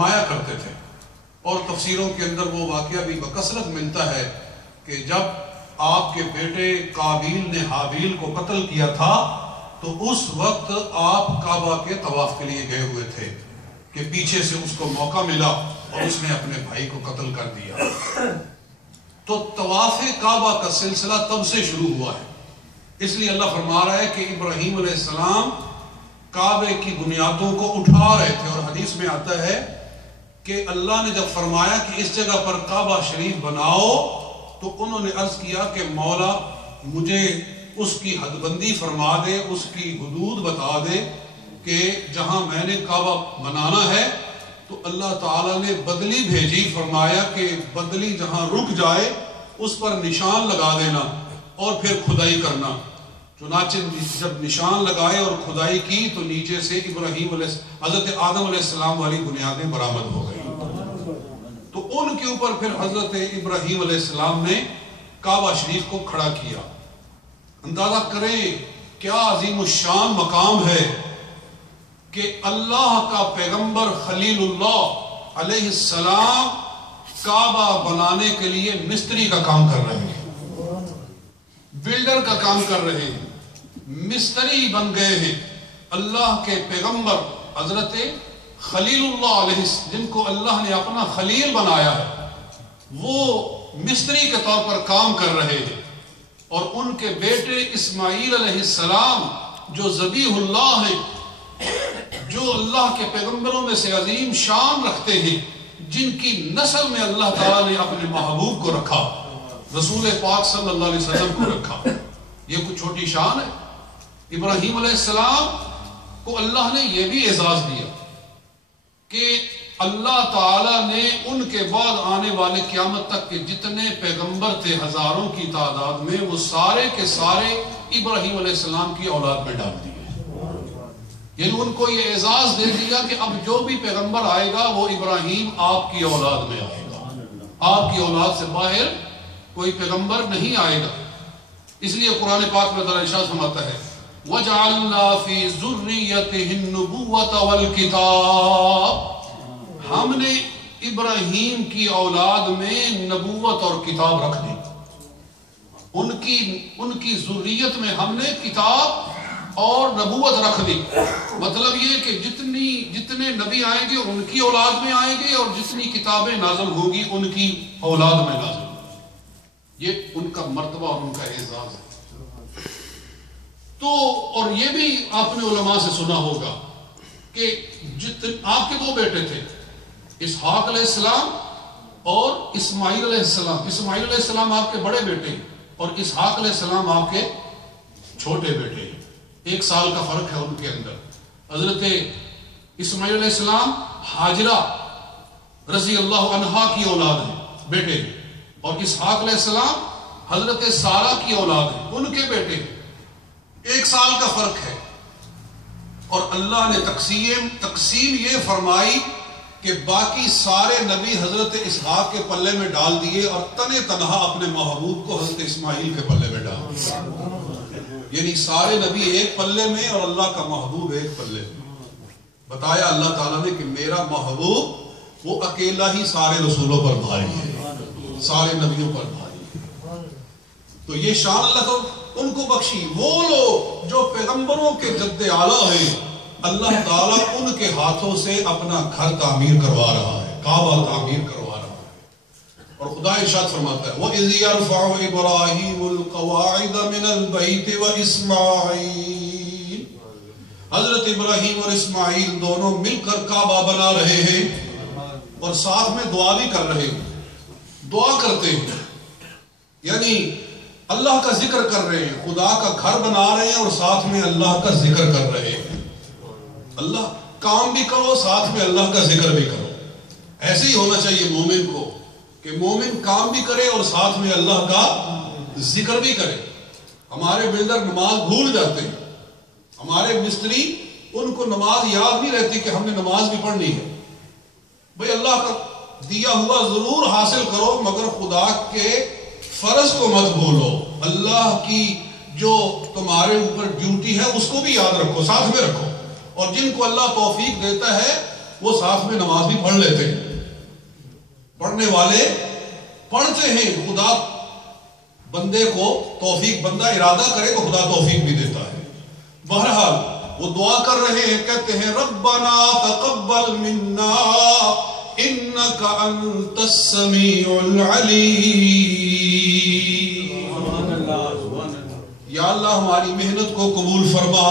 فرمایا کرتے تھے، اور تفسیروں کے اندر وہ واقعہ بھی بکثرت ملتا ہے کہ جب آپ کے بیٹے قابیل نے حابیل کو قتل کیا تھا تو اس وقت آپ کعبہ کے طواف کے لیے گئے ہوئے تھے کہ پیچھے سے اس کو موقع ملا اور اس نے اپنے بھائی کو قتل کر دیا۔ تو طواف کعبہ کا سلسلہ تب سے شروع ہوا ہے، اس لیے اللہ فرما رہا ہے کہ ابراہیم علیہ السلام کعبے کی بنیادوں کو اٹھا رہے تھے، اور حدیث میں آتا ہے کہ اللہ نے جب فرمایا کہ اس جگہ پر کعبہ شریف بناؤ تو انہوں نے عرض کیا کہ مولا مجھے اس کی حد بندی فرما دے، اس کی حدود بتا دے کہ جہاں میں نے کعبہ بنانا ہے۔ تو اللہ تعالیٰ نے بدلی بھیجی، فرمایا کہ بدلی جہاں رک جائے اس پر نشان لگا دینا اور پھر کھدائی کرنا۔ چنانچہ جب نشان لگائے اور کھدائی کی تو نیچے سے حضرت آدم علیہ السلام والی بنیادیں برآمد ہو گئی۔ تو ان کے اوپر پھر حضرت ابراہیم علیہ السلام نے کعبہ شریف کو کھڑا کیا۔ اندازہ کریں کیا عظیم الشان مقام ہے کہ اللہ کا پیغمبر خلیل اللہ علیہ السلام کعبہ بنانے کے لیے مستری کا کام کر رہے ہیں، بلڈر کا کام کر رہے ہیں، مستری بن گئے ہیں۔ اللہ کے پیغمبر حضرت خلیل اللہ علیہ جن کو اللہ نے اپنا خلیل بنایا ہے، وہ مستری کے طور پر کام کر رہے ہیں، اور ان کے بیٹے اسماعیل علیہ السلام جو ذبیح اللہ ہیں، جو اللہ کے پیغمبروں میں سے عظیم شان رکھتے ہیں، جن کی نسل میں اللہ تعالیٰ نے اپنے محبوب کو رکھا، رسول پاک صلی اللہ علیہ وسلم کو رکھا۔ یہ کوئی چھوٹی شان ہے؟ ابراہیم علیہ السلام کو اللہ نے یہ بھی اعزاز دیا کہ اللہ تعالیٰ نے ان کے بعد آنے والے قیامت تک کے جتنے پیغمبر تھے ہزاروں کی تعداد میں، وہ سارے کے سارے ابراہیم علیہ السلام کی اولاد میں ڈال دیے۔ یعنی ان کو یہ اعزاز دے دیا کہ اب جو بھی پیغمبر آئے گا وہ ابراہیم آپ کی اولاد میں آئے گا، آپ کی اولاد سے باہر کوئی پیغمبر نہیں آئے گا۔ اس لیے قرآن پاک میں اللہ ارشاد فرماتا ہے وَجَعَلْنَا فِي ذُرِّيَّتِهِ النُّبُوَّةَ وَالْكِتَابَ، ہم نے ابراہیم کی اولاد میں نبوت اور کتاب رکھ دی، ان کی ذریت میں ہم نے کتاب اور نبوت رکھ دی۔ مطلب یہ کہ جتنے نبی آئیں گے ان کی اولاد میں آئیں گے، اور جتنی کتابیں نازل ہوگی ان کی اولاد میں نازل ہوگی۔ یہ ان کا مرتبہ اور ان کا اعزاز ہے۔ تو اور یہ بھی آپ نے علماء سے سنا ہوگا کہ آپ کے دو بیٹے تھے، اسحاق علیہ السلام اور اسماعیل علیہ السلام۔ اسماعیل علیہ السلام آپ کے بڑے بیٹے اور اسحاق علیہ السلام آپ کے چھوٹے بیٹے ہیں، 1 سال کا فرق ہے ان کے اندر۔ حضرت اسماعیل علیہ السلام ہاجرہ رضی اللہ عنہا کی اولاد ہیں، بیٹے ہیں، اور اسحاق علیہ السلام حضرت سارہ کی اولاد ہیں، ان کے بیٹے ہیں۔ 1 سال کا فرق ہے، اور اللہ نے تقسیم یہ فرمائی کہ باقی سارے نبی حضرت اسحاق کے پلے میں ڈال دیے، اور تنہا اپنے محبوب کو حضرت اسماعیل کے پلے میں ڈال دیا۔ یعنی سارے نبی ایک پلے میں اور اللہ کا محبوب ایک پلے میں۔ بتایا اللہ تعالیٰ نے کہ میرا محبوب وہ اکیلا ہی سارے رسولوں پر بھاری ہے، سارے نبیوں پر بھاری ہے۔ تو یہ شان اللہ تو ان کو بخشی۔ وہ لوگ جو پیغمبروں کے جد اعلیٰ ہیں، اللہ تعالیٰ ان کے ہاتھوں سے اپنا گھر تعمیر کروا رہا ہے، کعبہ تعمیر کروا رہا ہے۔ اور خدا ارشاد فرماتا ہے وَإِذْ يَرْفَعُ إِبْرَاهِيمُ الْقَوَاعِدَ مِنَ الْبَيْتِ وَإِسْمَاعِيلُ، حضرت ابراہیم اور اسماعیل دونوں مل کر کعبہ بنا رہے ہیں، اور ساتھ میں دعا بھی کر رہے ہیں، دعا کرتے ہیں، یعنی اللہ کا ذکر کر رہے ہیں، خدا کا گھر بنا رہے ہیں اور ساتھ میں اللہ کا ذکر کر رہے ہیں۔ اللہ کام بھی کرو، ساتھ میں اللہ کا ذکر بھی کرو۔ ایسے ہی ہونا چاہیے مومن کو کہ مومن کام بھی کرے اور ساتھ میں اللہ کا ذکر بھی کرے۔ ہمارے بلڈر نماز بھول جاتے ہیں، ہمارے مستری ان کو نماز یاد نہیں رہتی کہ ہم نے نماز بھی پڑھنی ہے۔ بھئی اللہ کا دیا ہوا ضرور حاصل کرو، مگر خدا کے فرض کو مت بھولو، اللہ کی جو تمہارے اوپر ڈیوٹی ہے اس کو بھی یاد رکھو، ساتھ میں رکھو۔ اور جن کو اللہ توفیق دیتا ہے وہ ساتھ میں نماز بھی پڑھ لیتے ہیں. پڑھنے والے پڑھتے ہیں. خدا بندے کو توفیق، بندہ ارادہ کرے تو خدا توفیق بھی دیتا ہے. بہرحال وہ دعا کر رہے ہیں، کہتے ہیں ربنا تقبل منا انک انت السمیع العلیم. یا اللہ ہماری محنت کو قبول فرما،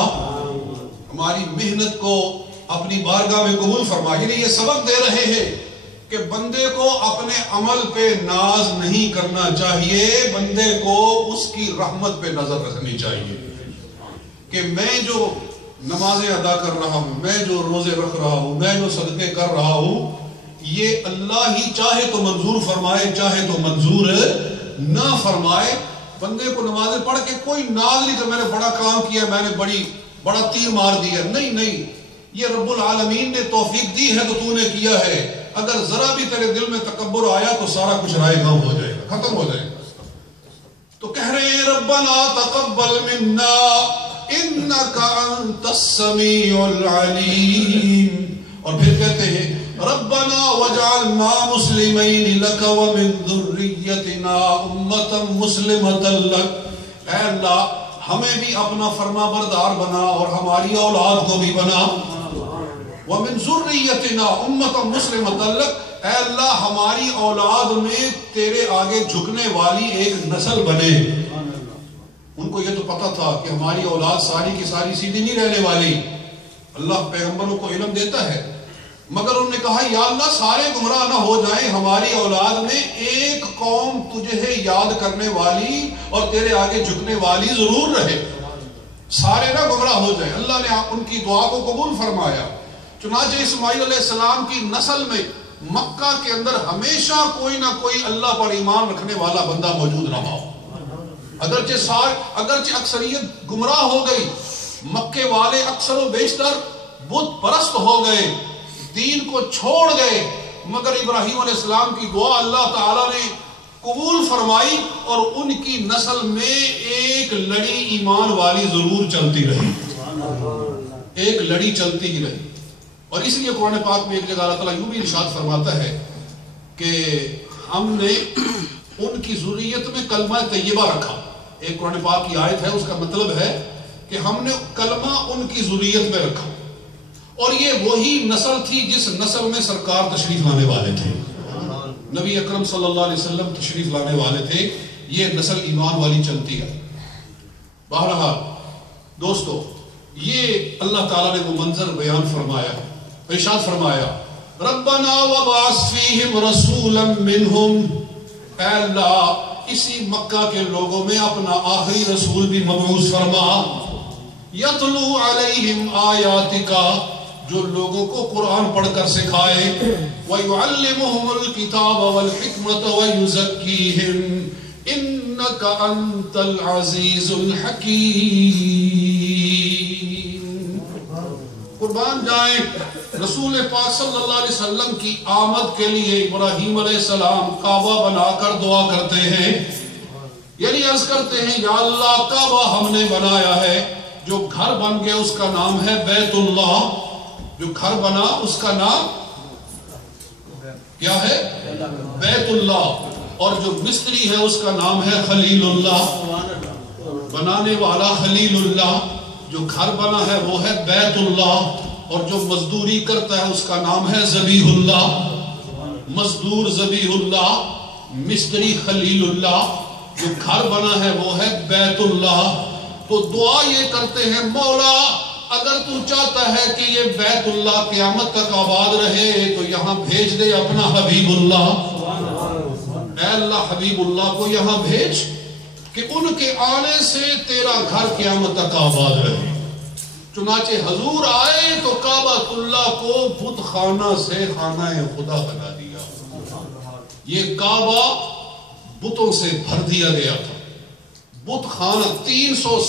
ہماری محنت کو اپنی بارگاہ میں قبول فرما. یعنی یہ سبق دے رہے ہیں کہ بندے کو اپنے عمل پہ ناز نہیں کرنا چاہیے، بندے کو اس کی رحمت پہ نظر رکھنی چاہیے کہ میں جو نمازیں ادا کر رہا ہوں، میں جو روزے رکھ رہا ہوں، میں جو صدقے کر رہا ہوں، یہ اللہ ہی چاہے تو منظور فرمائے، چاہے تو منظور نہ فرمائے. بندے کو نمازیں پڑھ کے کوئی ناز نہیں کہ میں نے بڑا کام کیا، میں نے بڑا تیر مار دیا. نہیں، یہ رب العالمین نے توفیق دی ہے تو تو نے کیا ہے. اگر ذرا بھی تیرے دل میں تکبر آیا تو سارا کچھ رائے گاؤں ہو جائے گا، ختم ہو جائے گا. تو کہہ رہے ہیں ربنا تقبل منا انک انت السمیع العلیم. اور پھر کہتے ہیں ربنا واجعلنا مسلمین لک ومن ذریتنا امة مسلمة لک. اے اللہ ہمیں بھی اپنا فرما بردار بنا اور ہماری اولاد کو بھی بنا. ومن ذریتنا امة مسلمة لک. اے اللہ ہماری اولاد میں تیرے آگے جھکنے والی ایک نسل بنے. ان کو یہ تو پتا تھا کہ ہماری اولاد ساری کی ساری سیدھی نہیں رہنے والی. اللہ پیغمبروں کو علم دیتا ہے، مگر انہوں نے کہا یا اللہ سارے گمراہ نہ ہو جائیں، ہماری اولاد میں ایک قوم تجھے یاد کرنے والی اور تیرے آگے جھکنے والی ضرور رہے، سارے نہ گمراہ ہو جائیں. اللہ نے ان کی دعا کو قبول فرمایا. چنانچہ اسماعیل علیہ السلام کی نسل میں مکہ کے اندر ہمیشہ کوئی نہ کوئی اللہ پر ایمان رکھنے والا بندہ موجود رہا. اگرچہ اکثریت گمراہ ہو گئی، مکے والے اکثر و بیشتر بت پرست ہو گئے، دین کو چھوڑ گئے، مگر ابراہیم علیہ السلام کی دعا اللہ تعالیٰ نے قبول فرمائی اور ان کی نسل میں ایک لڑی ایمان والی ضرور چلتی رہی، ایک لڑی چلتی ہی رہی. اور اس لیے قرآن پاک میں ایک جگہ اللہ تعالیٰ یوں بھی ارشاد فرماتا ہے کہ ہم نے ان کی ذریت میں کلمہ طیبہ رکھا. ایک قرآن پاک کی آیت ہے، اس کا مطلب ہے کہ ہم نے کلمہ ان کی ذریت میں رکھا. اور یہ وہی نسل تھی جس نسل میں سرکار تشریف لانے والے تھے، نبی اکرم صلی اللہ علیہ وسلم تشریف لانے والے تھے. یہ نسل ایمان والی چلتی ہے. بہرحال دوستو، یہ اللہ تعالیٰ نے وہ منظر بیان فرمایا، ارشاد فرمایا ربنا وبعث فیہم رسولا منہم. اے اللہ اسی مکہ کے لوگوں میں اپنا آخری رسول بھی مبعوث فرما، یتلو علیہم آیاتک، جو لوگوں کو قرآن پڑھ کر سکھائے، وَيُعَلِّمُهُمُ الْكِتَابَ وَالْحِكْمَةَ وَيُزَكِّيهِمْ إِنَّكَ أَنْتَ الْعَزِيزُ الْحَكِيمُ. قربان جائیں، رسول پاک صلی اللہ علیہ وسلم کی آمد کے لیے ابراہیم علیہ السلام کعبہ بنا کر دعا کرتے ہیں، یعنی عرض کرتے ہیں یا اللہ کعبہ ہم نے بنایا ہے، جو گھر بن گیا اس کا نام ہے بیت اللہ، جو گھر بنا اس کا نام کیا ہے؟ بیت اللہ. اور جو مستری ہے اس کا نام ہے خلیل اللہ، بنانے والا خلیل اللہ. جو گھر بنا ہے وہ ہے بیت اللہ، اور جو مزدوری کرتا ہے اس کا نام ہے ذبیح اللہ. مزدور ذبیح اللہ، مستری خلیل اللہ، جو گھر بنا ہے وہ ہے بیت اللہ. تو دعا یہ کرتے ہیں مولا اگر تو چاہتا ہے کہ یہ بیت اللہ قیامت تک آباد رہے تو یہاں بھیج دے اپنا حبیب اللہ. اے اللہ حبیب اللہ کو یہاں بھیج کہ ان کے آنے سے تیرا گھر قیامت تک آباد رہے. چنانچہ حضور آئے تو کعبہ اللہ کو بت خانہ سے خانہ خدا بنا دیا. یہ کعبہ بتوں سے بھر دیا گیا تھا. بت خانہ 300